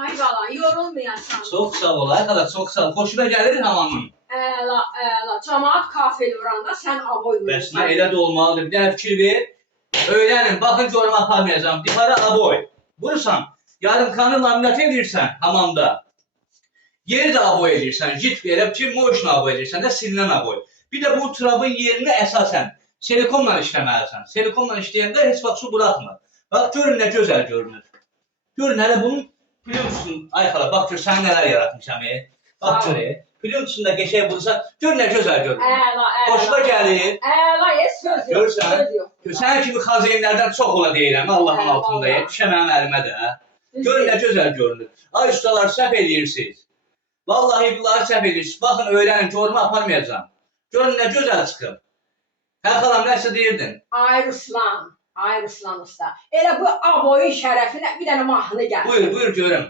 Ay bala, yorulmayasan. Çox sağ ol, ay xala, çox sağ ol. Xoşuna gəlir hamamın. Əla, əla. Camaat kafeli vuranda sən avoy Bəs vurursan. nə elə də olmalıdır. Bir dənə fikir ver. Öyrənin, baxın görüm aparmayacağım. Dipara avoy. Vurursan, yarım kanı laminat edirsən hamamda. Yeri də avoy edirsən. Jit verib ki, moşla avoy edirsən də silinən avoy. Bir də bu turabın yerini əsasən silikonla işləməlisən. Silikonla işləyəndə heç vaxt su buraxmır. Bax, görün nə gözəl görünür. Görün, hələ bunun plyumsun, ay xala, bax gör, sən nələr yaratmışam, Bax gör, plyumsunda qəşəy vurursan, gör nə gözəl görünür. Əla, əla. Xoşuna gəlir. Əla, söz yox. Görürsən? Söz yox. Sən kimi xazinlərdən çox ola deyirəm, Allahın altında, düşə mənim əlimə də. Gör nə gözəl görünür. Ay ustalar, səhv edirsiniz. Vallahi bunları səhv edirsiniz. Baxın, öyrənin, görümü aparmayacağım. Görün nə gözəl çıxıb. Hə xalam, nəsə deyirdin? Ay Ruslan. Ay Ruslan usta. Elə bu avoyun şərəfinə bir dənə mahnı gəlir. Buyur, buyur görüm.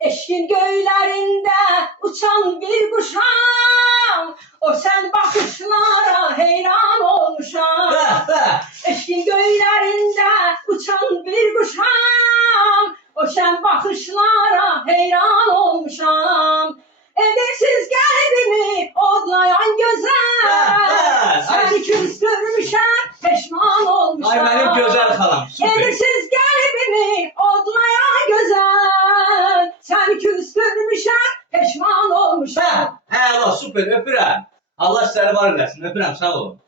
Eşkin göylərində uçan bir quşam, o sən baxışlara heyran olmuşam. Bəh, bəh. Eşkin göylərində uçan bir quşam, o sən baxışlara heyran olmuşam. Edirsiz qəlbimi odlayan gözəl, səni küstürmüşəm, peşman olmuşam. Ay mənim gözəl xalam, super. Edirsiz qəlbimi odlayan gözəl, səni küstürmüşəm, peşman olmuşam. Hə, əla, super, öpürəm. Allah sizləri var eləsin, öpürəm, sağ olun.